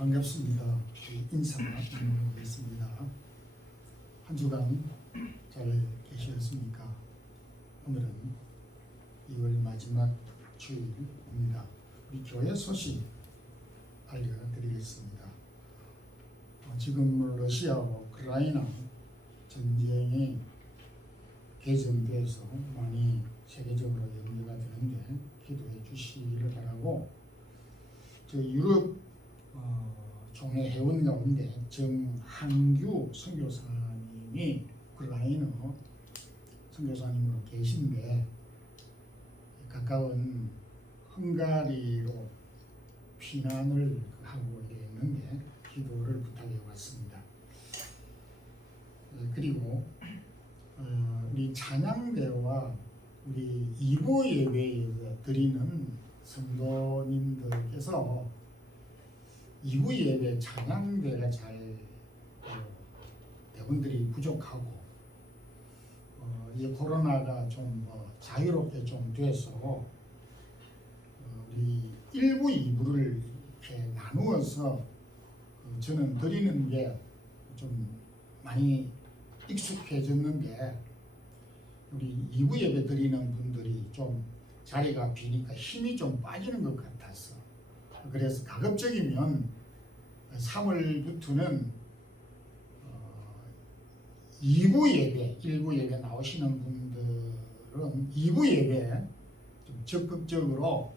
반갑습니다. 인사 나누겠습니다. 한 주간 잘 계셨습니까? 오늘은 2월 마지막 주일입니다. 우리 교회 소식 알려드리겠습니다. 지금 러시아와 우크라이나 전쟁이 개정돼서 많이 세계적으로 염려가 되는데 기도해 주시기를 바라고, 저 유럽 종회 회원 가운데 정한규 선교사님이 우크라이나 선교사님으로 계신데 가까운 헝가리로 피난을 하고 있는데 기도를 부탁해 왔습니다. 그리고 우리 찬양대와 우리 2부 예배에 드리는 성도님들께서 2부 예배 찬양대가 잘 대원들이 부족하고 이 코로나가 좀 자유롭게 좀 돼서 우리 1부, 2부를 이렇게 나누어서 저는 드리는 게 좀 많이 익숙해졌는데 우리 2부 예배 드리는 분들이 좀 자리가 비니까 힘이 좀 빠지는 것 같아서, 그래서 가급적이면 3월부터는 2부 예배, 1부 예배 나오시는 분들은 2부 예배 좀 적극적으로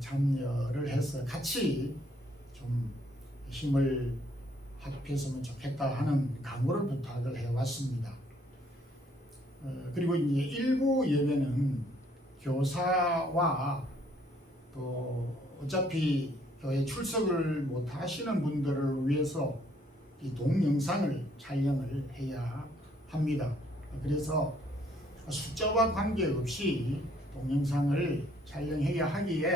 참여를 해서 같이 좀 힘을 합했으면 좋겠다 하는 강구를 부탁을 해왔습니다. 그리고 이제 1부 예배는 교사와 또 어차피 교회 출석을 못 하시는 분들을 위해서 이 동영상을 촬영을 해야 합니다. 그래서 숫자와 관계없이 동영상을 촬영해야 하기에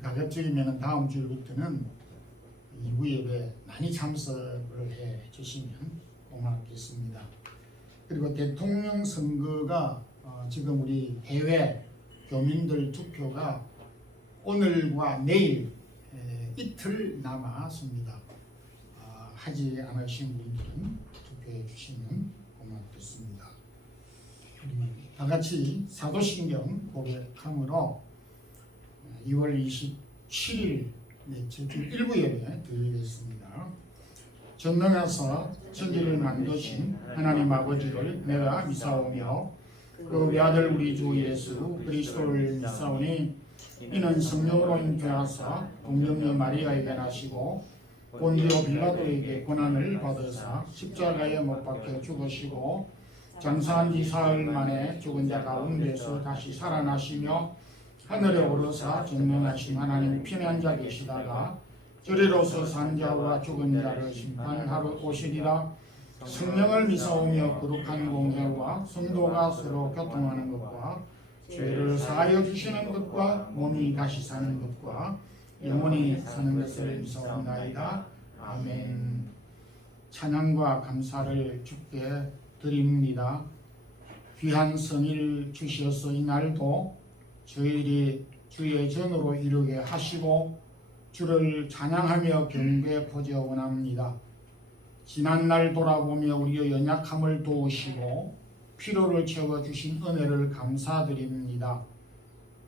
가급적이면 다음 주부터는 2부 예배 많이 참석을 해 주시면 고맙겠습니다. 그리고 대통령 선거가 지금 우리 해외 교민들 투표가 오늘과 내일 이틀 남았습니다. 하지 않으신 분들은 투표해 주시면 고맙겠습니다. 우리 다 같이 사도신경 고백함으로 2월 27일 제 1부 예배 드리겠습니다. 전능하사 천지를 만드신 하나님 아버지를 내가 믿사오며 그 외아들 우리 주 예수 그리스도를 믿사오니 이는 성령으로 잉태하사 동정녀 마리아에게 나시고 본디오 빌라도에게 고난을 받으사 십자가에 못 박혀 죽으시고 장사한 지 사흘 만에 죽은 자 가운데서 다시 살아나시며 하늘에 오르사 전능하신 하나님 편한 자 계시다가 저리로서 산 자와 죽은 자를 심판하러 오시리라. 성령을 믿사오며 거룩한 공회와 성도가 서로 교통하는 것과 죄를 사하여 주시는 것과 몸이 다시 사는 것과 영원히 사는 것을 믿사옵나이다. 아멘. 찬양과 감사를 주께 드립니다. 귀한 성일 주시어서 이날도 저희들이 주의 전으로 이루게 하시고 주를 찬양하며 경배 보자 원합니다. 지난날 돌아보며 우리의 연약함을 도우시고 피로를 채워주신 은혜를 감사드립니다.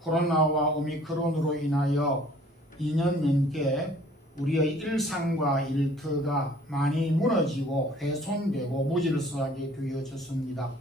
코로나와 오미크론으로 인하여 2년 넘게 우리의 일상과 일터가 많이 무너지고 훼손되고 무질서하게 되어졌습니다.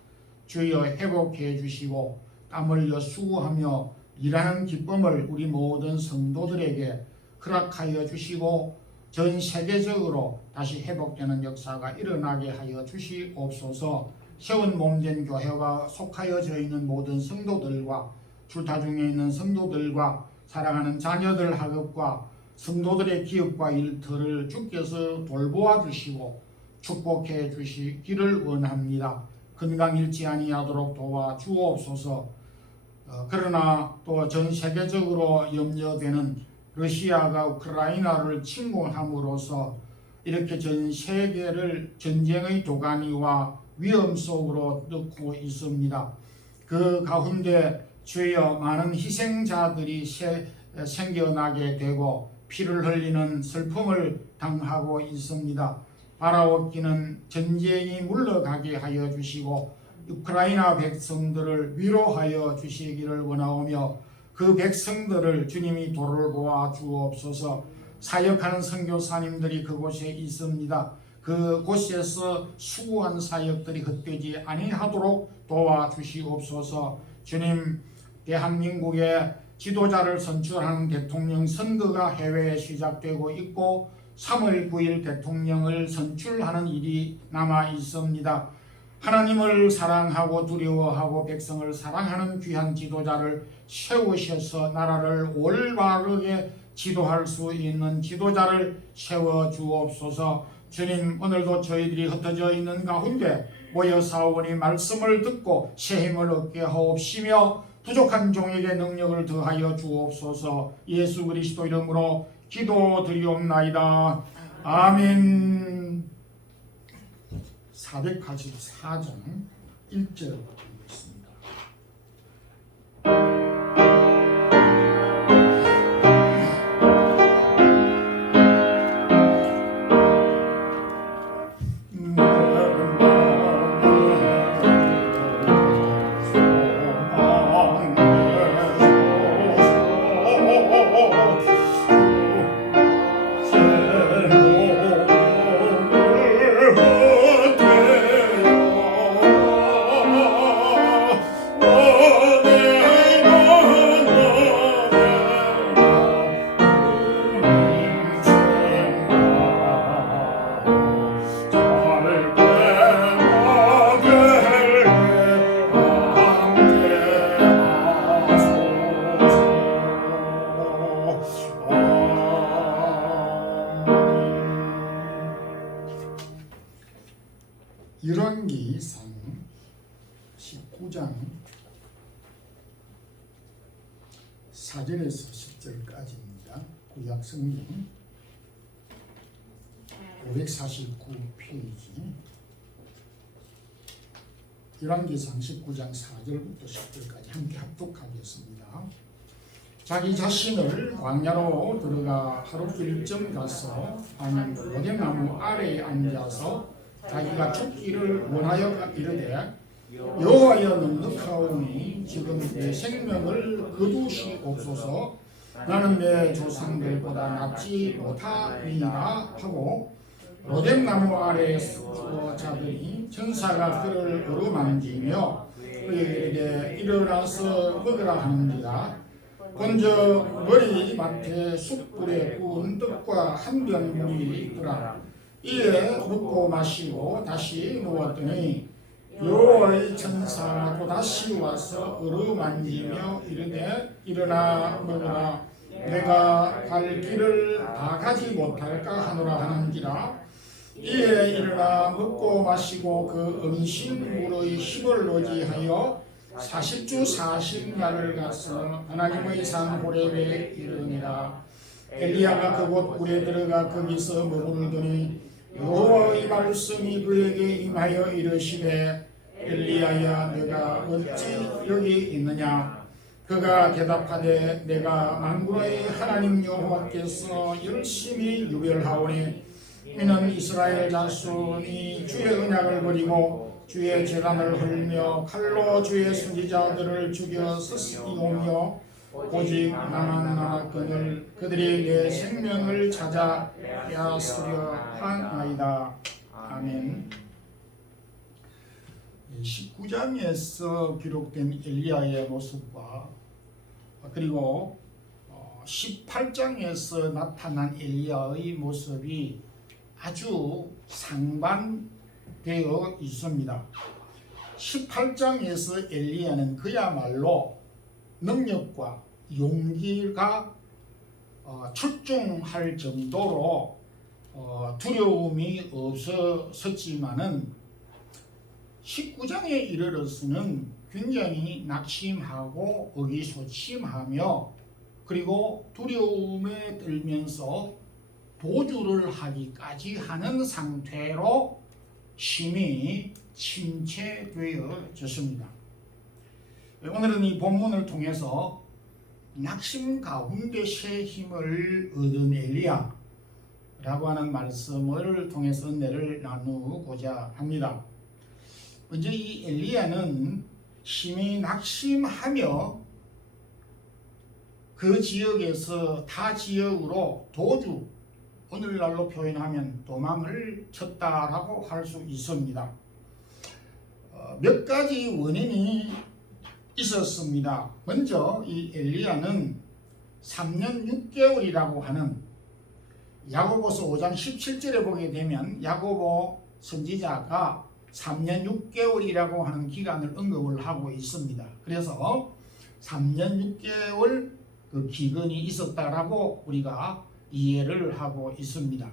주여 회복해 주시고 땀 흘려 수고하며 일하는 기쁨을 우리 모든 성도들에게 허락하여 주시고 전 세계적으로 다시 회복되는 역사가 일어나게 하여 주시옵소서. 세운 몸된 교회와 속하여져 있는 모든 성도들과 출타 중에 있는 성도들과 사랑하는 자녀들 학업과 성도들의 기업과 일터를 주께서 돌보아 주시고 축복해 주시기를 원합니다. 건강 잃지 아니하도록 도와 주옵소서. 그러나 또 전 세계적으로 염려되는 러시아가 우크라이나를 침공함으로써 이렇게 전 세계를 전쟁의 도가니와 위험 속으로 넣고 있습니다. 그 가운데 주여 많은 희생자들이 생겨나게 되고 피를 흘리는 슬픔을 당하고 있습니다. 바라옵기는 전쟁이 물러가게 하여 주시고 우크라이나 백성들을 위로하여 주시기를 원하오며 그 백성들을 주님이 돌보아 주옵소서. 사역하는 선교사님들이 그곳에 있습니다. 그곳에서 수고한 사역들이 헛되지 아니하도록 도와주시옵소서. 주님, 대한민국의 지도자를 선출하는 대통령 선거가 해외에 시작되고 있고 3월 9일 대통령을 선출하는 일이 남아 있습니다. 하나님을 사랑하고 두려워하고 백성을 사랑하는 귀한 지도자를 세우셔서 나라를 올바르게 지도할 수 있는 지도자를 세워 주옵소서. 주님, 오늘도 저희들이 흩어져 있는 가운데 모여 사오니 말씀을 듣고 새 힘을 얻게 하옵시며 부족한 종에게 능력을 더하여 주옵소서. 예수 그리스도 이름으로 기도드리옵나이다. 아멘. 484장 1절 드리겠습니다. 열왕기상 19장 4절에서 10절까지입니다. 구약 성경 549페이지 열왕기상 19장 4절부터 10절까지 함께 합독하겠습니다. 자기 자신을 광야로 들어가 하룻길쯤 가서 한 로뎀나무 아래에 앉아서 자기가 죽기를 원하여 이르되 여호와여 넉넉하오니 지금 내 생명을 거두시옵소서. 나는 내 조상들보다 낫지 못하니라 하고 로뎀나무 아래에 죽어 자더니 천사가 그를 어루만지며 그에게 이르되 일어나서 먹으라 하는지라. 먼저 머리 밭에 숯불에 구운 떡과 한 병 물이 있더라. 이에 먹고 마시고 다시 누웠더니 여호와의 천사가 또다시 와서 어루만지며 이르되 일어나 먹으라. 내가 갈 길을 다 가지 못할까 하노라 하는지라. 이에 일어나 먹고 마시고 그 음식 물의 힘을 의지하여 40주 40날을 가서 하나님의 산 호렙에 이르니라. 엘리야가 그곳 굴에 들어가 거기서 머무르더니 여호와의 말씀이 그에게 임하여 이르시되 엘리야야 내가 어찌 여기 있느냐. 그가 대답하되 내가 만군의 하나님 여호와께서 열심히 유별하오니 이는 이스라엘 자손이 주의 언약을 버리고 주의 제단을 헐며 칼로 주의 선지자들을 죽여 쓰시오며 오직 나만 남았거늘 그들이 내 생명을 찾아 빼앗으려 하나이다. 아멘. 19장에서 기록된 엘리야의 모습과 그리고 18장에서 나타난 엘리야의 모습이 아주 상반되어 있습니다. 18장에서 엘리야는 그야말로 능력과 용기가 출중할 정도로 두려움이 없었지만은 19장에 이르러서는 굉장히 낙심하고 의기소침하며 그리고 두려움에 들면서 도주를 하기까지 하는 상태로 심히 침체되어졌습니다. 오늘은 이 본문을 통해서 낙심 가운데 새 힘을 얻은 엘리야라고 하는 말씀을 통해서 은혜를 나누고자 합니다. 먼저 이 엘리야는 심히 낙심하며 그 지역에서 타 지역으로 도주, 오늘날로 표현하면 도망을 쳤다라고 할 수 있습니다. 몇 가지 원인이 있었습니다. 먼저 이 엘리야는 3년 6개월이라고 하는 야고보서 5장 17절에 보게 되면 야고보 선지자가 3년 6개월이라고 하는 기간을 언급을 하고 있습니다. 그래서 3년 6개월 그 기근이 있었다라고 우리가 이해를 하고 있습니다.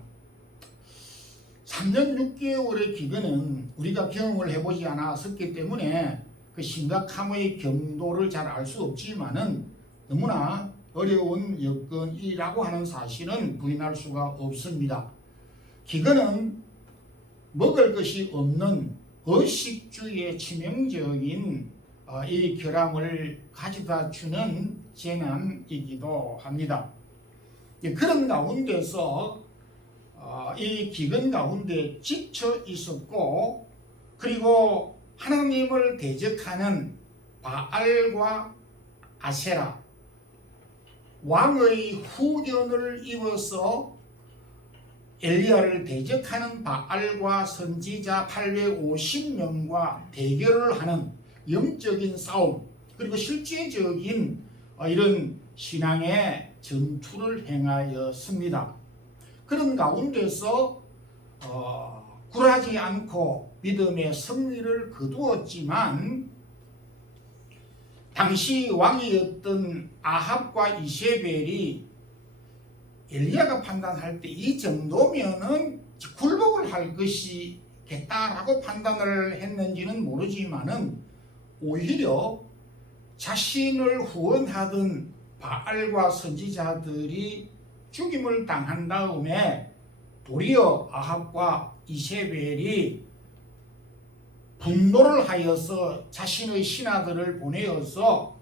3년 6개월의 기근은 우리가 경험을 해보지 않았었기 때문에 그 심각함의 경도를 잘 알 수 없지만은 너무나 어려운 여건이라고 하는 사실은 부인할 수가 없습니다. 기근은 먹을 것이 없는 의식주의 치명적인 이 결함을 가져다 주는 재난이기도 합니다. 그런 가운데서 이 기근 가운데 지쳐 있었고, 그리고 하나님을 대적하는 바알과 아세라, 왕의 후견을 입어서 엘리야를 대적하는 바알과 선지자 850명과 대결을 하는 영적인 싸움, 그리고 실제적인 이런 신앙의 전투를 행하였습니다. 그런 가운데서 굴하지 않고 믿음의 승리를 거두었지만, 당시 왕이었던 아합과 이세벨이 엘리야가 판단할 때 이 정도면은 굴복을 할 것이겠다라고 판단을 했는지는 모르지만은 오히려 자신을 후원하던 바알과 선지자들이 죽임을 당한 다음에 도리어 아합과 이세벨이 분노를 하여서 자신의 신하들을 보내어서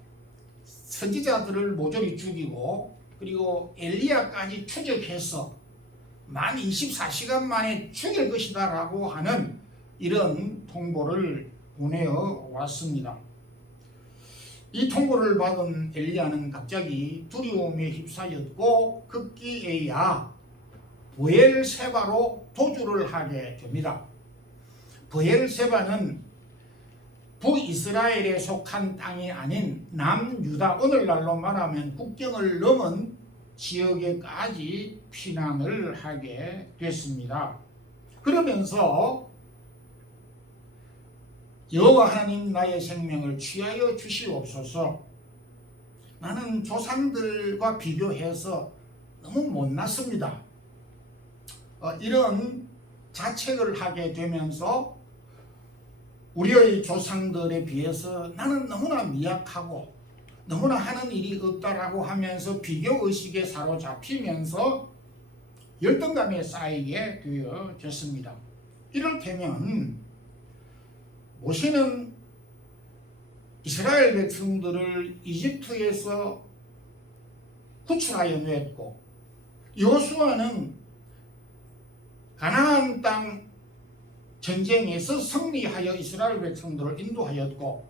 선지자들을 모조리 죽이고, 그리고 엘리야까지 추적해서 만 24시간 만에 죽일 것이다 라고 하는 이런 통보를 보내어 왔습니다. 이 통보를 받은 엘리야는 갑자기 두려움에 휩싸였고 급기에야 브엘세바로 도주를 하게 됩니다. 브엘세바는 북이스라엘에 속한 땅이 아닌 남유다, 오늘날로 말하면 국경을 넘은 지역에까지 피난을 하게 됐습니다. 그러면서 여호와 하나님, 나의 생명을 취하여 주시옵소서. 나는 조상들과 비교해서 너무 못났습니다. 이런 자책을 하게 되면서 우리의 조상들에 비해서 나는 너무나 미약하고 너무나 하는 일이 없다라고 하면서 비교의식에 사로잡히면서 열등감에 쌓이게 되어졌습니다. 이를테면 모세는 이스라엘 백성들을 이집트에서 구출하여 냈고, 여호수아는 가나안 땅 전쟁에서 승리하여 이스라엘 백성들을 인도하였고,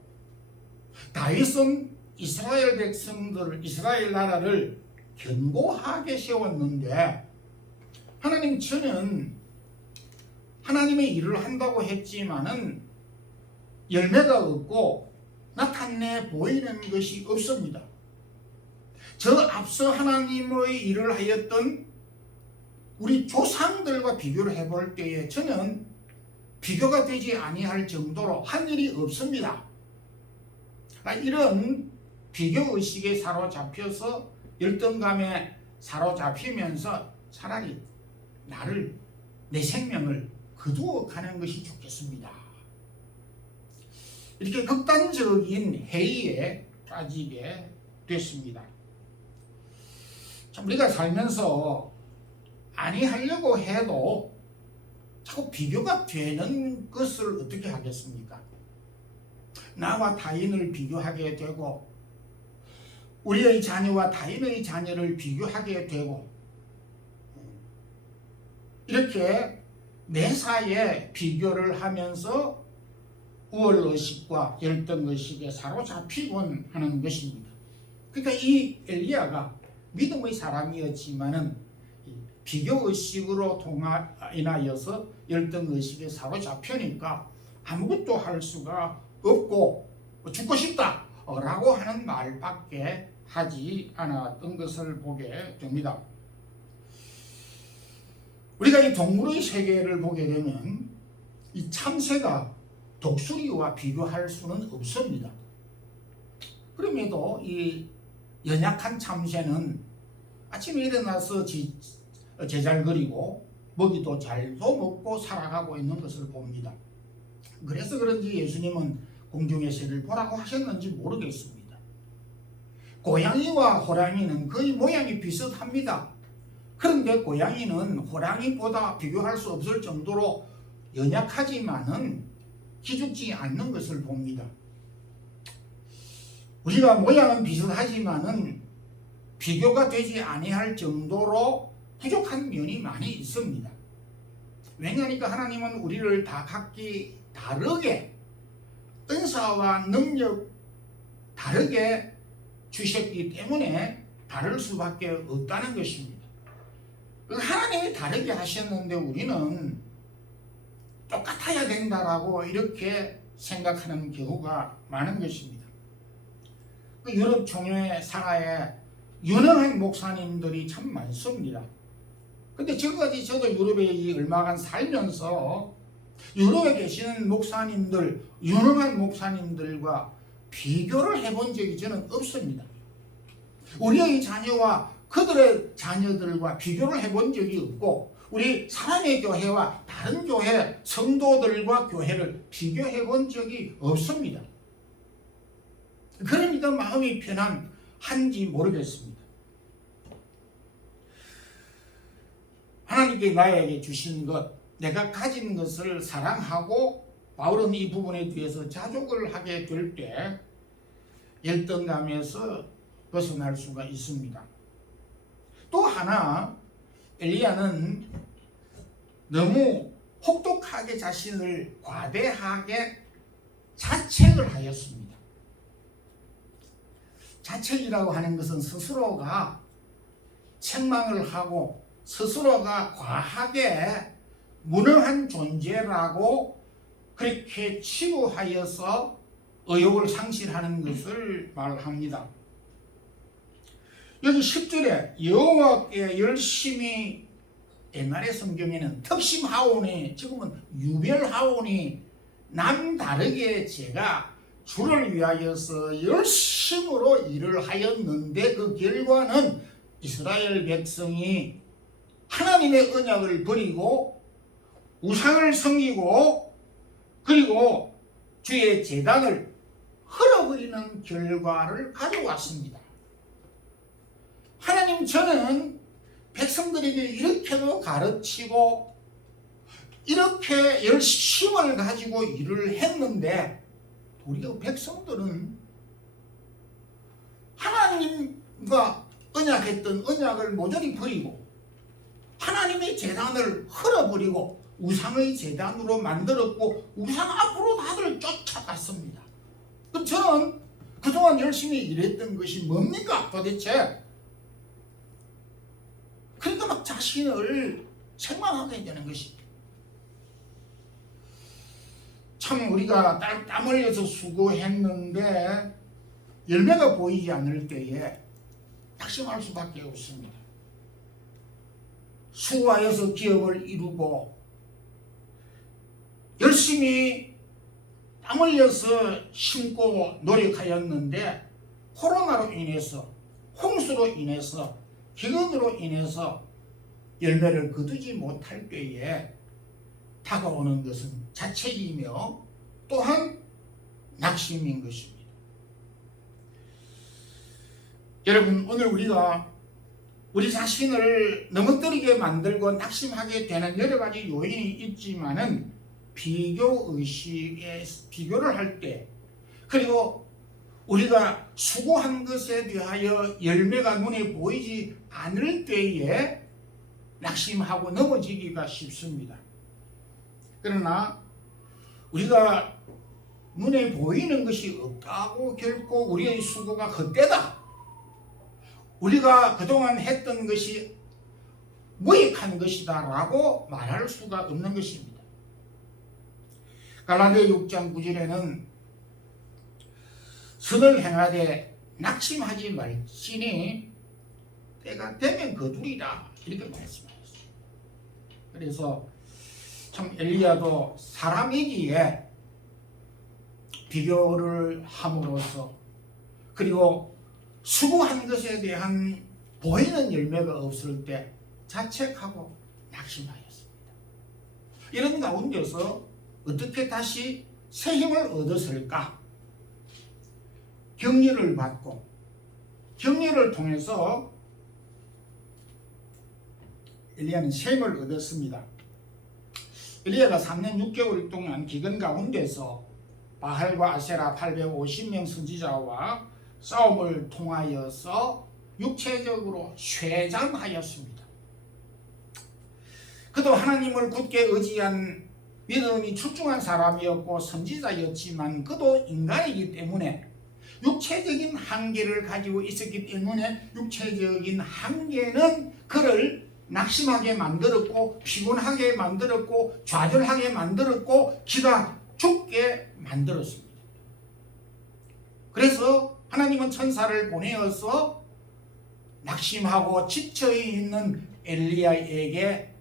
다윗은 이스라엘 백성들을, 이스라엘 나라를 견고하게 세웠는데, 하나님, 저는 하나님의 일을 한다고 했지만은 열매가 없고 나타내 보이는 것이 없습니다. 저 앞서 하나님의 일을 하였던 우리 조상들과 비교를 해볼 때에 저는 비교가 되지 아니할 정도로 한 일이 없습니다. 이런 비교의식에 사로잡혀서 열등감에 사로잡히면서 차라리 나를, 내 생명을 거두어 가는 것이 좋겠습니다. 이렇게 극단적인 회의에 빠지게 됐습니다. 참, 우리가 살면서 아니하려고 해도 자꾸 비교가 되는 것을 어떻게 하겠습니까? 나와 타인을 비교하게 되고, 우리의 자녀와 타인의 자녀를 비교하게 되고 이렇게 매사에 비교를 하면서 우월의식과 열등의식에 사로잡히곤 하는 것입니다. 그러니까 이 엘리야가 믿음의 사람이었지만은 비교의식으로 인하여서 열등의식에 사로잡히니까 아무것도 할 수가 없고 죽고 싶다 라고 하는 말밖에 하지 않았던 것을 보게 됩니다. 우리가 이 동물의 세계를 보게 되면 이 참새가 독수리와 비교할 수는 없습니다. 그럼에도 이 연약한 참새는 아침에 일어나서 제잘거리고 먹이도 잘도 먹고 살아가고 있는 것을 봅니다. 그래서 그런지 예수님은 공중의 새를 보라고 하셨는지 모르겠습니다. 고양이와 호랑이는 거의 모양이 비슷합니다. 그런데 고양이는 호랑이보다 비교할 수 없을 정도로 연약하지만은 기죽지 않는 것을 봅니다. 우리가 모양은 비슷하지만은 비교가 되지 아니할 정도로 부족한 면이 많이 있습니다. 왜냐하니까 하나님은 우리를 다 각기 다르게 은사와 능력 다르게 주셨기 때문에 다를 수밖에 없다는 것입니다. 하나님이 다르게 하셨는데 우리는 똑같아야 된다라고 이렇게 생각하는 경우가 많은 것입니다. 유럽 총회 상하에 유능한 목사님들이 참 많습니다. 근데 지금까지 저도 유럽에 얼마간 살면서 유럽에 계시는 목사님들, 유능한 목사님들과 비교를 해본 적이 저는 없습니다. 우리의 자녀와 그들의 자녀들과 비교를 해본 적이 없고 우리 사람의 교회와 다른 교회 성도들과 교회를 비교해 본 적이 없습니다. 그러니까 마음이 편안한지 모르겠습니다. 하나님께 나에게 주신 것, 내가 가진 것을 사랑하고 바울은 이 부분에 대해서 자족을 하게 될 때 열등감에서 벗어날 수가 있습니다. 또 하나 엘리야는 너무 혹독하게 자신을 과대하게 자책을 하였습니다. 자책이라고 하는 것은 스스로가 책망을 하고 스스로가 과하게 무능한 존재라고 그렇게 치부하여서 의욕을 상실하는 것을 말합니다. 여기 10절에 여호와께 열심히 옛날의 성경에는 특심하오니 지금은 유별하오니 남다르게 제가 주를 위하여서 열심으로 일을 하였는데 그 결과는 이스라엘 백성이 하나님의 언약을 버리고 우상을 섬기고 그리고 주의 제단을 헐어버리는 결과를 가져왔습니다. 하나님, 저는 백성들에게 이렇게도 가르치고 이렇게 열심을 가지고 일을 했는데 도리어 백성들은 하나님과 언약했던 언약을 모조리 버리고 하나님의 제단을 헐어버리고 우상의 제단으로 만들었고 우상 앞으로 다들 쫓아갔습니다. 그럼 저는 그동안 열심히 일했던 것이 뭡니까 도대체? 그러니까 막 자신을 책망하게 되는 것입니다. 참 우리가 땀 흘려서 수고했는데 열매가 보이지 않을 때에 낙심할 수밖에 없습니다. 수고하여서 기업을 이루고 열심히 땀 흘려서 심고 노력하였는데 코로나로 인해서 홍수로 인해서 기근으로 인해서 열매를 거두지 못할 때에 다가오는 것은 자책이며 또한 낙심인 것입니다. 여러분, 오늘 우리가 우리 자신을 넘어뜨리게 만들고 낙심하게 되는 여러 가지 요인이 있지만은 비교의식에 비교를 할 때 그리고 우리가 수고한 것에 대하여 열매가 눈에 보이지 않을 때에 낙심하고 넘어지기가 쉽습니다. 그러나 우리가 눈에 보이는 것이 없다고 결코 우리의 수고가 헛되다, 우리가 그동안 했던 것이 무익한 것이다 라고 말할 수가 없는 것입니다. 갈라디아 6장 9절에는 선을 행하되 낙심하지 말지니 때가 되면 거두리라 이렇게 말씀하셨어요. 그래서 참 엘리야도 사람이기에 비교를 함으로써, 그리고 수고한 것에 대한 보이는 열매가 없을 때 자책하고 낙심하였습니다. 이런 가운데서 어떻게 다시 새 힘을 얻었을까? 격려를 받고, 격려를 통해서 엘리야는 새 힘을 얻었습니다. 엘리야가 3년 6개월 동안 기근 가운데서 바알과 아세라 850명 선지자와 싸움을 통하여서 육체적으로 쇠잔하였습니다. 그도 하나님을 굳게 의지한 믿음이 출중한 사람이었고 선지자였지만 그도 인간이기 때문에 육체적인 한계를 가지고 있었기 때문에 육체적인 한계는 그를 낙심하게 만들었고 피곤하게 만들었고 좌절하게 만들었고 기가 죽게 만들었습니다. 그래서 하나님은 천사를 보내어서 낙심하고 지쳐있는 엘리야에게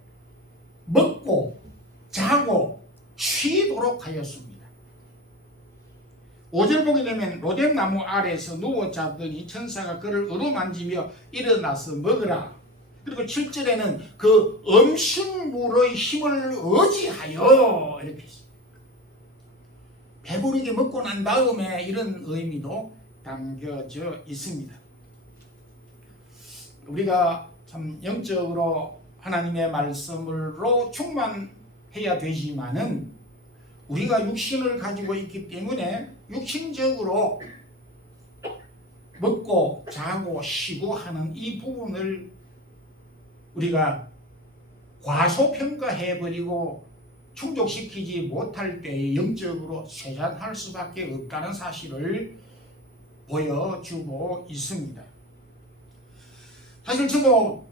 먹고 자고 쉬도록 하였습니다. 5절 보게 되면 로뎀나무 아래에서 누워 자더니 천사가 그를 어루만지며 일어나서 먹으라. 그리고 7절에는 그 음식물의 힘을 의지하여 이렇게 했습니다. 배부르게 먹고 난 다음에 이런 의미도 담겨져 있습니다. 우리가 참 영적으로 하나님의 말씀으로 충만해야 되지만은 우리가 육신을 가지고 있기 때문에 육신적으로 먹고 자고 쉬고 하는 이 부분을 우리가 과소평가해버리고 충족시키지 못할 때에 영적으로 쇠잔할 수밖에 없다는 사실을 보여주고 있습니다. 사실 저도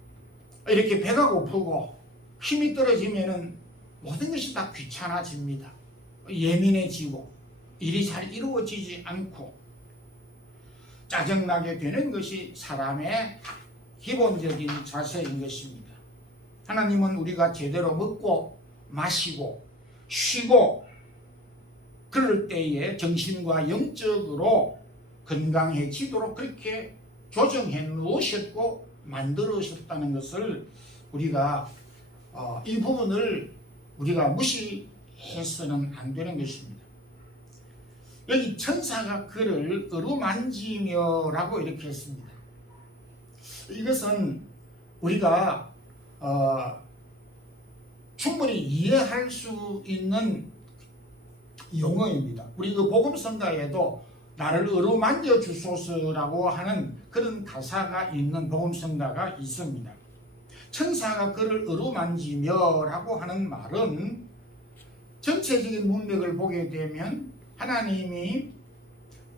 이렇게 배가 고프고 힘이 떨어지면은 모든 것이 다 귀찮아집니다. 예민해지고 일이 잘 이루어지지 않고 짜증나게 되는 것이 사람의 기본적인 자세인 것입니다. 하나님은 우리가 제대로 먹고 마시고 쉬고 그럴 때에 정신과 영적으로 건강해지도록 그렇게 조정해 놓으셨고 만들으셨다는 것을 우리가 이 부분을 우리가 무시해서는 안 되는 것입니다. 여기 천사가 그를 어루만지며라고 이렇게 했습니다. 이것은 우리가 충분히 이해할 수 있는 용어입니다. 우리 그 복음성가에도 나를 어루만져 주소서라고 하는 그런 가사가 있는 복음성가가 있습니다. 천사가 그를 어루만지며라고 하는 말은 전체적인 문맥을 보게 되면 하나님이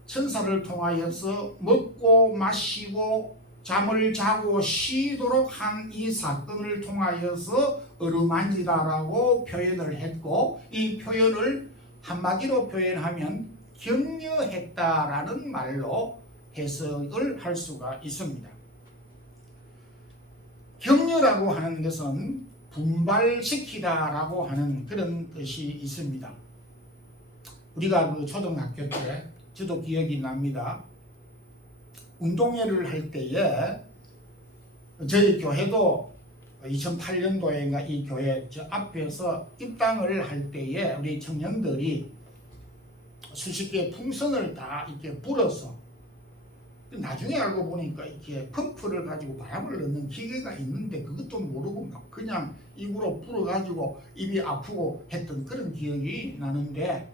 천사를 통하여서 먹고 마시고 잠을 자고 쉬도록 한 이 사건을 통하여서 어루만지다라고 표현을 했고, 이 표현을 한마디로 표현하면 격려했다라는 말로 해석을 할 수가 있습니다. 격려라고 하는 것은 분발시키다라고 하는 그런 뜻이 있습니다. 우리가 그 초등학교 때 저도 기억이 납니다. 운동회를 할 때에 저희 교회도 2008년도인가 이 교회 저 앞에서 입당을 할 때에 우리 청년들이 수십 개의 풍선을 다 이렇게 불어서, 나중에 알고 보니까 이렇게 펌프를 가지고 바람을 넣는 기계가 있는데 그것도 모르고 막 그냥 입으로 불어가지고 입이 아프고 했던 그런 기억이 나는데,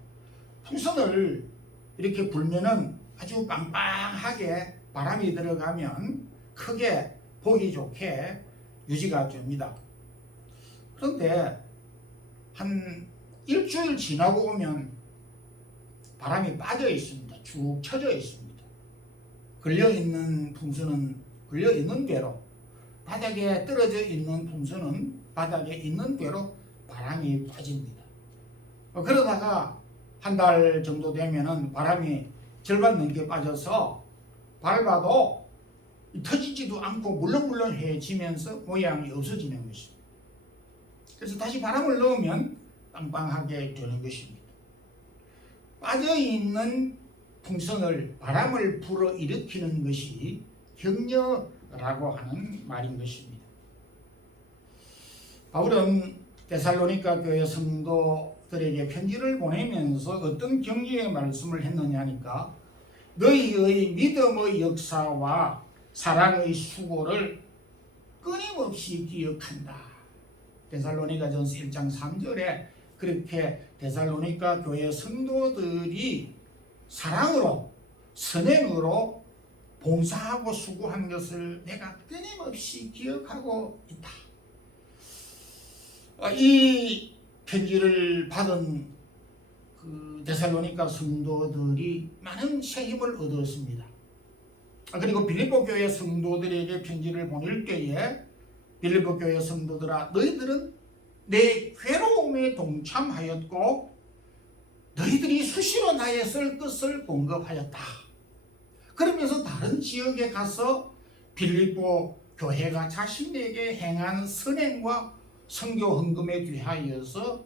풍선을 이렇게 불면은 아주 빵빵하게 바람이 들어가면 크게 보기 좋게 유지가 됩니다. 그런데 한 일주일 지나고 오면 바람이 빠져 있습니다. 쭉 쳐져 있습니다. 걸려있는 풍선은 걸려있는 대로, 바닥에 떨어져 있는 풍선은 바닥에 있는 대로 바람이 빠집니다. 그러다가 한 달 정도 되면은 바람이 절반 넘게 빠져서 밟아도 터지지도 않고 물렁물렁해지면서 모양이 없어지는 것입니다. 그래서 다시 바람을 넣으면 빵빵하게 되는 것입니다. 빠져있는 풍선을 바람을 불어일으키는 것이 격려라고 하는 말인 것입니다. 바울은 데살로니가 교회 성도들에게 편지를 보내면서 어떤 격려의 말씀을 했느냐 하니까 너희의 믿음의 역사와 사랑의 수고를 끊임없이 기억한다. 데살로니가전서 1장 3절에 그렇게 데살로니가 교회 성도들이 사랑으로 선행으로 봉사하고 수고한 것을 내가 끊임없이 기억하고 있다. 이 편지를 받은 그 데살로니가 성도들이 많은 새 힘을 얻었습니다. 그리고 빌립보 교회 성도들에게 편지를 보낼 때에 빌립보 교회 성도들아 너희들은 내 괴로움에 동참하였고 너희들이 수시로 나의 쓸 것을 공급하였다. 그러면서 다른 지역에 가서 빌립보 교회가 자신에게 행한 선행과 선교 헌금에 대하여서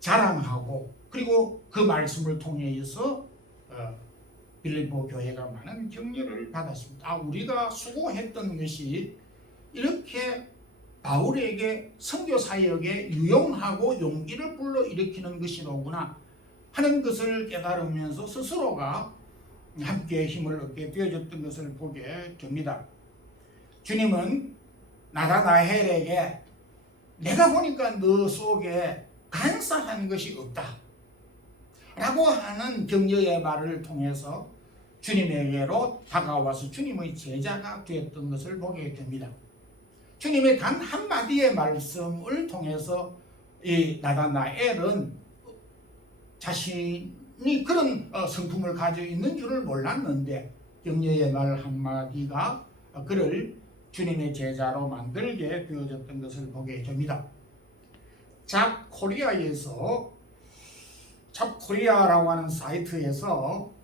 자랑하고 그리고 그 말씀을 통해서 빌립보 교회가 많은 격려를 받았습니다. 우리가 수고했던 것이 이렇게 바울에게 선교 사역에 유용하고 용기를 불러일으키는 것이로구나 하는 것을 깨달으면서 스스로가 함께 힘을 얻게 되어졌던 것을 보게 됩니다. 주님은 나다나엘에게 내가 보니까 너 속에 간사한 것이 없다 라고 하는 격려의 말을 통해서 주님에게로 다가와서 주님의 제자가 되었던 것을 보게 됩니다. 주님의 단 한마디의 말씀을 통해서 이 나다나엘은 자신이 그런 성품을 가지고 있는 줄을 몰랐는데 격려의 말 한마디가 그를 주님의 제자로 만들게 되어졌던 것을 보게 됩니다. 잡코리아라고 하는 사이트에서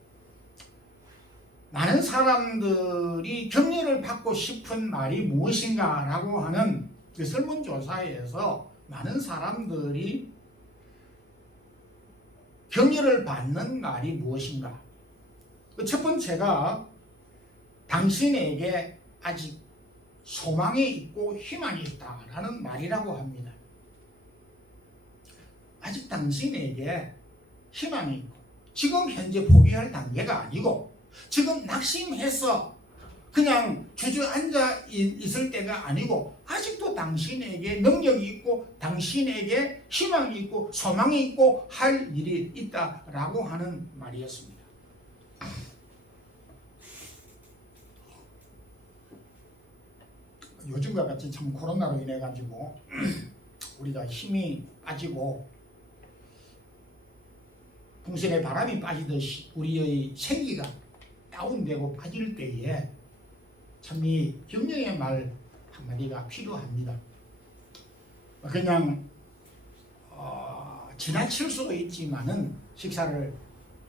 많은 사람들이 격려를 받고 싶은 말이 무엇인가 라고 하는 그 설문조사에서 많은 사람들이 격려를 받는 말이 무엇인가. 첫 번째가 당신에게 아직 소망이 있고 희망이 있다라는 말이라고 합니다. 아직 당신에게 희망이 있고 지금 현재 포기할 단계가 아니고 지금 낙심해서 그냥 주저앉아 있을 때가 아니고 아직도 당신에게 능력이 있고 당신에게 희망이 있고 소망이 있고 할 일이 있다라고 하는 말이었습니다. 요즘과 같이 참 코로나로 인해 가지고 우리가 힘이 빠지고 풍선에 바람이 빠지듯이 우리의 생기가 다운되고 빠질 때에 참 이 격려의 말 한마디가 필요합니다. 그냥 지나칠 수도 있지만은 식사를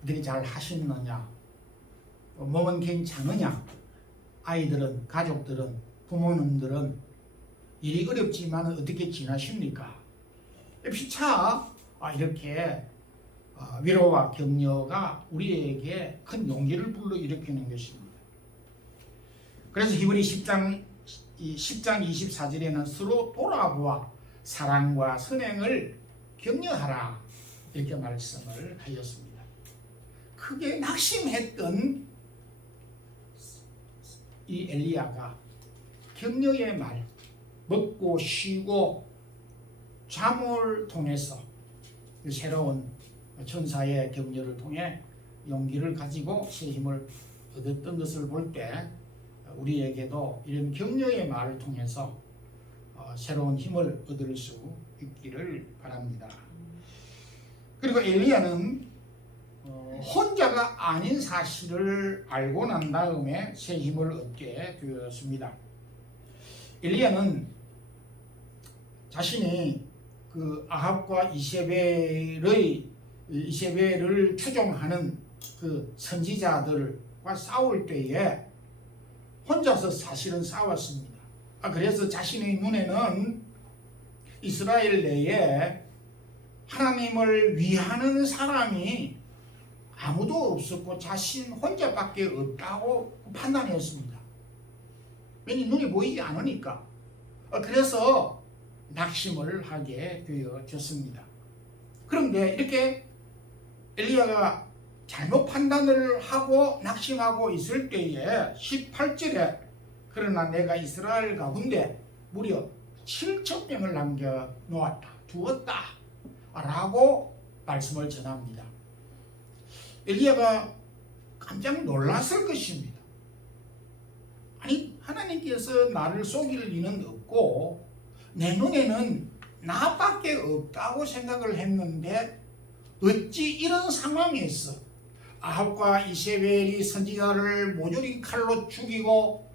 어떻게 잘 하시느냐, 몸은 괜찮으냐, 아이들은 가족들은 부모님들은 일이 어렵지만 어떻게 지나십니까? 피차 이렇게 위로와 격려가 우리에게 큰 용기를 불러일으키는 것입니다. 그래서 히브리 10장 24절에는 서로 돌아보아 사랑과 선행을 격려하라 이렇게 말씀을 하였습니다. 크게 낙심했던 이 엘리야가 격려의 말, 먹고 쉬고 잠을 통해서 새로운 천사의 격려를 통해 용기를 가지고 새 힘을 얻었던 것을 볼 때 우리에게도 이런 격려의 말을 통해서 새로운 힘을 얻을 수 있기를 바랍니다. 그리고 엘리야는 혼자가 아닌 사실을 알고 난 다음에 새 힘을 얻게 되었습니다. 엘리야는 자신이 그 아합과 이세벨을 추종하는 그 선지자들과 싸울 때에 혼자서 사실은 싸웠습니다. 그래서 자신의 눈에는 이스라엘 내에 하나님을 위하는 사람이 아무도 없었고 자신 혼자밖에 없다고 판단했습니다. 왜냐하면 눈이 보이지 않으니까. 그래서 낙심을 하게 되어졌습니다. 그런데 이렇게 엘리야가 잘못 판단을 하고 낙심하고 있을 때에 18절에 그러나 내가 이스라엘 가운데 무려 7,000명을 남겨놓았다, 두었다 라고 말씀을 전합니다. 엘리야가 깜짝 놀랐을 것입니다. 아니, 하나님께서 나를 속일 리는 없고 내 눈에는 나밖에 없다고 생각을 했는데 어찌 이런 상황에서 아합과 이세벨이 선지자를 모조리 칼로 죽이고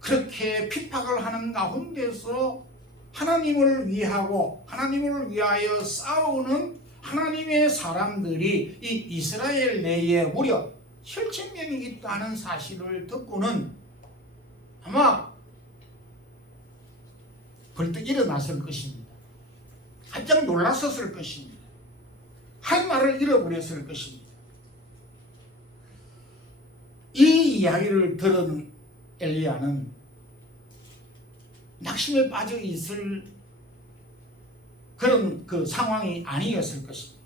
그렇게 핍박을 하는 가운데서 하나님을 위하고 하나님을 위하여 싸우는 하나님의 사람들이 이 이스라엘 내에 무려 7,000명이 있다는 사실을 듣고는 아마 벌떡 일어났을 것입니다. 깜짝 놀랐었을 것입니다. 할 말을 잃어버렸을 것입니다. 이 이야기를 들은 엘리야는 낙심에 빠져 있을 그런 그 상황이 아니었을 것입니다.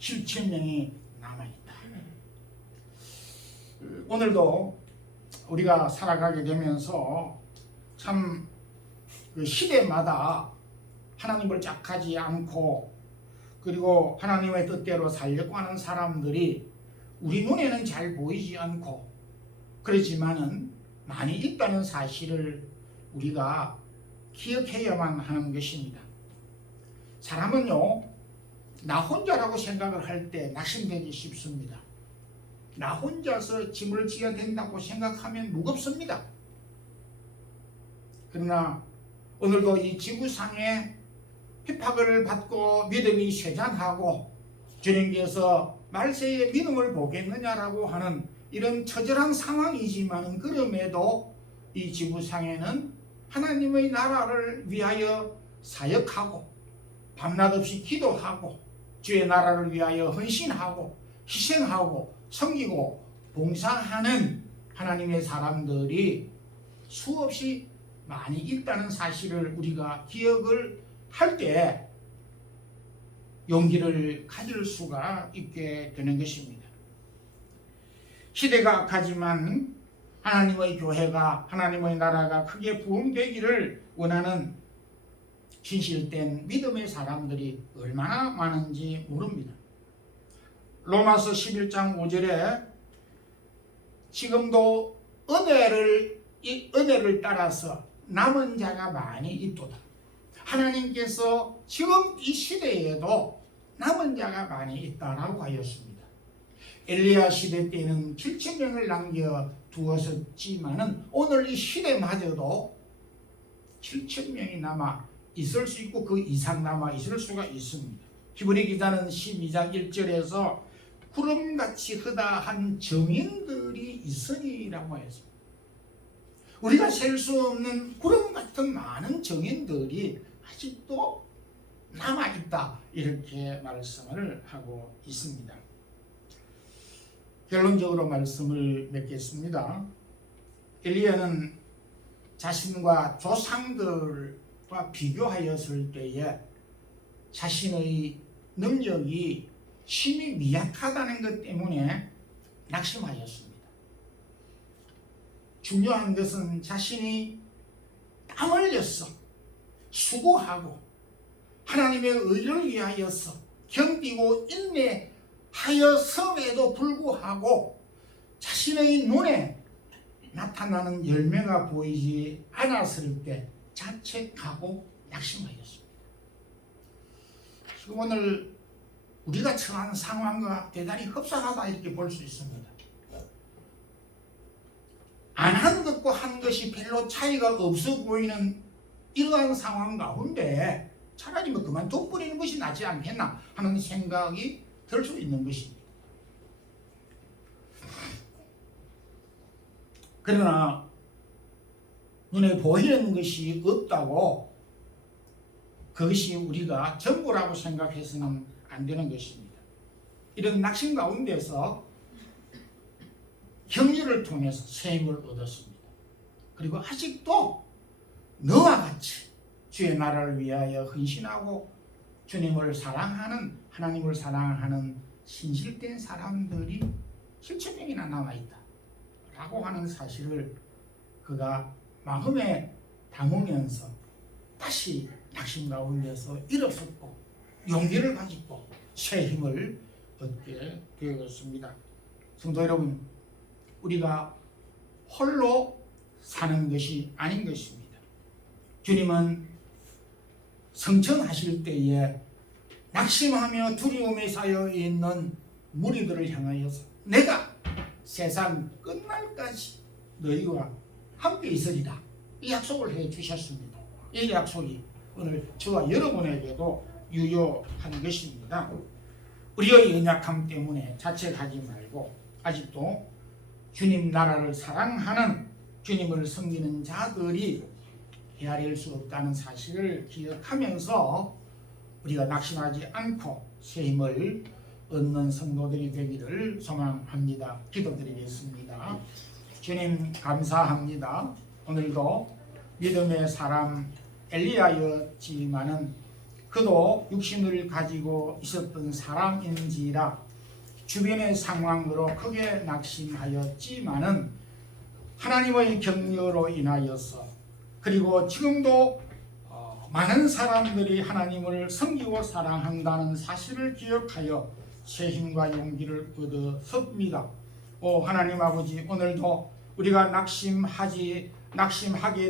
7,000명이 남아있다. 오늘도 우리가 살아가게 되면서 참 그 시대마다 하나님을 짝하지 않고 그리고 하나님의 뜻대로 살려고 하는 사람들이 우리 눈에는 잘 보이지 않고 그렇지만은 많이 있다는 사실을 우리가 기억해야만 하는 것입니다. 사람은요, 나 혼자라고 생각을 할 때 낙심되기 쉽습니다. 나 혼자서 짐을 지어야 된다고 생각하면 무겁습니다. 그러나 오늘도 이 지구상에 핍박을 받고 믿음이 쇠잔하고 주님께서 말세에 믿음을 보겠느냐라고 하는 이런 처절한 상황이지만 그럼에도 이 지구상에는 하나님의 나라를 위하여 사역하고 밤낮 없이 기도하고 주의 나라를 위하여 헌신하고 희생하고 섬기고 봉사하는 하나님의 사람들이 수없이 많이 있다는 사실을 우리가 기억을 할 때 용기를 가질 수가 있게 되는 것입니다. 시대가 악하지만 하나님의 교회가 하나님의 나라가 크게 부흥되기를 원하는 진실된 믿음의 사람들이 얼마나 많은지 모릅니다. 로마서 11장 5절에 지금도 은혜를 따라서 남은 자가 많이 있도다. 하나님께서 지금 이 시대에도 남은 자가 많이 있다라고 하였습니다. 엘리야 시대 때는 7,000명을 남겨 두었지만은 오늘 이 시대마저도 7,000명이 남아 있을 수 있고 그 이상 남아 있을 수가 있습니다. 히브리 기자는 12장 1절에서 구름같이 흐다한 정인들이 있으리라고 했습니다. 우리가 셀 수 없는 구름 같은 많은 정인들이 아직도 남아있다 이렇게 말씀을 하고 있습니다. 결론적으로 말씀을 맺겠습니다. 엘리야는 자신과 조상들과 비교하였을 때에 자신의 능력이 심히 미약하다는 것 때문에 낙심하였습니다. 중요한 것은 자신이 땀 흘려서 수고하고 하나님의 의를 위하여서 견디고 하였음에도 불구하고 자신의 눈에 나타나는 열매가 보이지 않았을 때 자책하고 낙심하였습니다. 지금 오늘 우리가 처한 상황과 대단히 흡사하다 이렇게 볼 수 있습니다. 안 한 것과 한 것이 별로 차이가 없어 보이는 이러한 상황 가운데 차라리 뭐 그만둬 버리는 것이 낫지 않겠나 하는 생각이 들 수 있는 것입니다. 그러나 눈에 보이는 것이 없다고 그것이 우리가 전부라고 생각해서는 안 되는 것입니다. 이런 낙심 가운데서 격려를 통해서 새 힘을 얻었습니다. 그리고 아직도 너와 같이 주의 나라를 위하여 헌신하고 주님을 사랑하는, 하나님을 사랑하는 신실된 사람들이 7,000명이나 남아있다 라고 하는 사실을 그가 마음에 담으면서 다시 낙심 가운데서 일어섰고 용기를 가지고 새 힘을 얻게 되었습니다. 성도 여러분, 우리가 홀로 사는 것이 아닌 것입니다. 주님은 성천하실 때에 낙심하며 두려움에 쌓여 있는 무리들을 향하여서 내가 세상 끝날까지 너희와 함께 있으리라 이 약속을 해 주셨습니다. 이 약속이 오늘 저와 여러분에게도 유효한 것입니다. 우리의 연약함 때문에 자책하지 말고 아직도 주님 나라를 사랑하는 주님을 섬기는 자들이 헤아릴 수 없다는 사실을 기억하면서 우리가 낙심하지 않고 새 힘을 얻는 성도들이 되기를 소망합니다. 기도드리겠습니다. 주님 감사합니다. 오늘도 믿음의 사람 엘리야였지만은 그도 육신을 가지고 있었던 사람인지라 주변의 상황으로 크게 낙심하였지만은 하나님의 격려로 인하여서 그리고 지금도 많은 사람들이 하나님을 섬기고 사랑한다는 사실을 기억하여 새 힘과 용기를 얻었습니다. 하나님 아버지, 오늘도 우리가 낙심하게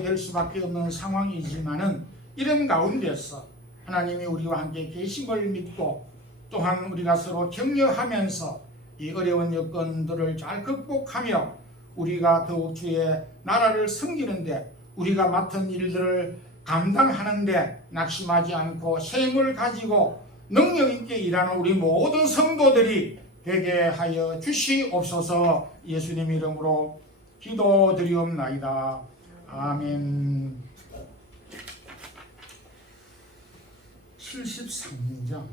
될 수밖에 없는 상황이지만은 이런 가운데서 하나님이 우리와 함께 계심을 믿고 또한 우리가 서로 격려하면서 이 어려운 여건들을 잘 극복하며 우리가 더욱 주의 나라를 섬기는데 우리가 맡은 일들을 감당하는데 낙심하지 않고 새 힘을 가지고 능력 있게 일하는 우리 모든 성도들이 되게 하여 주시옵소서. 예수님 이름으로 기도드리옵나이다. 아멘. 73장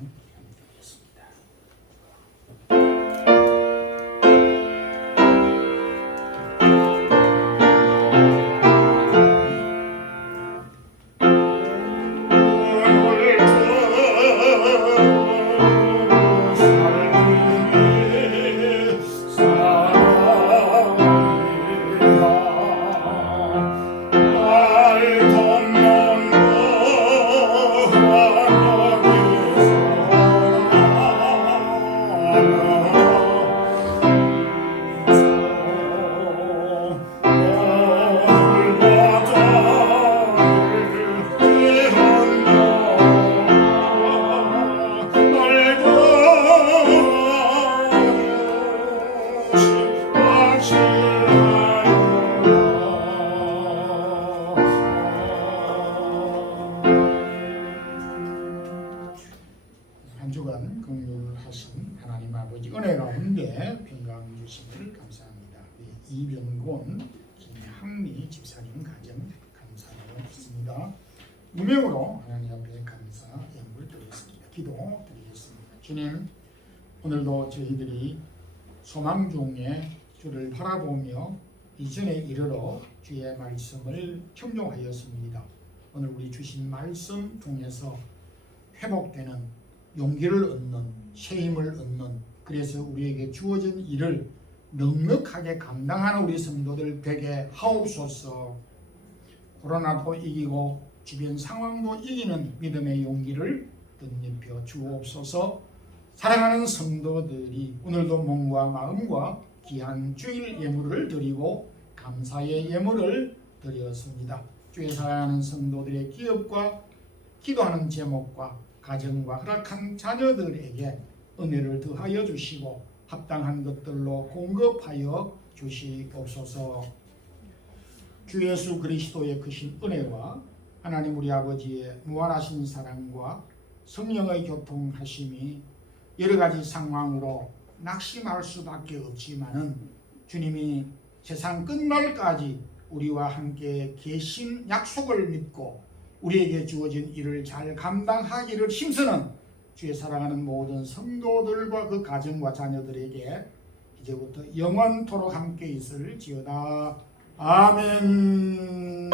한 주간 긍휼하신 하나님 아버지 은혜 가운데 평강 주심을 감사합니다. 이병곤, 김향미 집사님 가정 감사드립니다. 무명으로 하나님 앞에 감사 양을 드리겠습니다. 기도드리겠습니다. 주님, 오늘도 저희들이 소망 중에 주를 바라보며 이전에 이르러 주의 말씀을 청종하였습니다. 오늘 우리 주신 말씀 통해서 회복되는 용기를 얻는, 새 힘을 얻는, 그래서 우리에게 주어진 일을 넉넉하게 감당하는 우리 성도들 되게 하옵소서. 코로나도 이기고 주변 상황도 이기는 믿음의 용기를 덧입혀 주옵소서. 사랑하는 성도들이 오늘도 몸과 마음과 귀한 주일 예물을 드리고 감사의 예물을 드렸습니다. 주의 사랑하는 성도들의 기업과 기도하는 제목과 가정과 허락한 자녀들에게 은혜를 더하여 주시고 합당한 것들로 공급하여 주시옵소서. 주 예수 그리스도의 크신 은혜와 하나님 우리 아버지의 무한하신 사랑과 성령의 교통하심이 여러 가지 상황으로 낙심할 수밖에 없지만은 주님이 세상 끝날까지 우리와 함께 계신 약속을 믿고 우리에게 주어진 일을 잘 감당하기를 힘쓰는 주의 사랑하는 모든 성도들과 그 가정과 자녀들에게 이제부터 영원토록 함께 있을지어다. 아멘.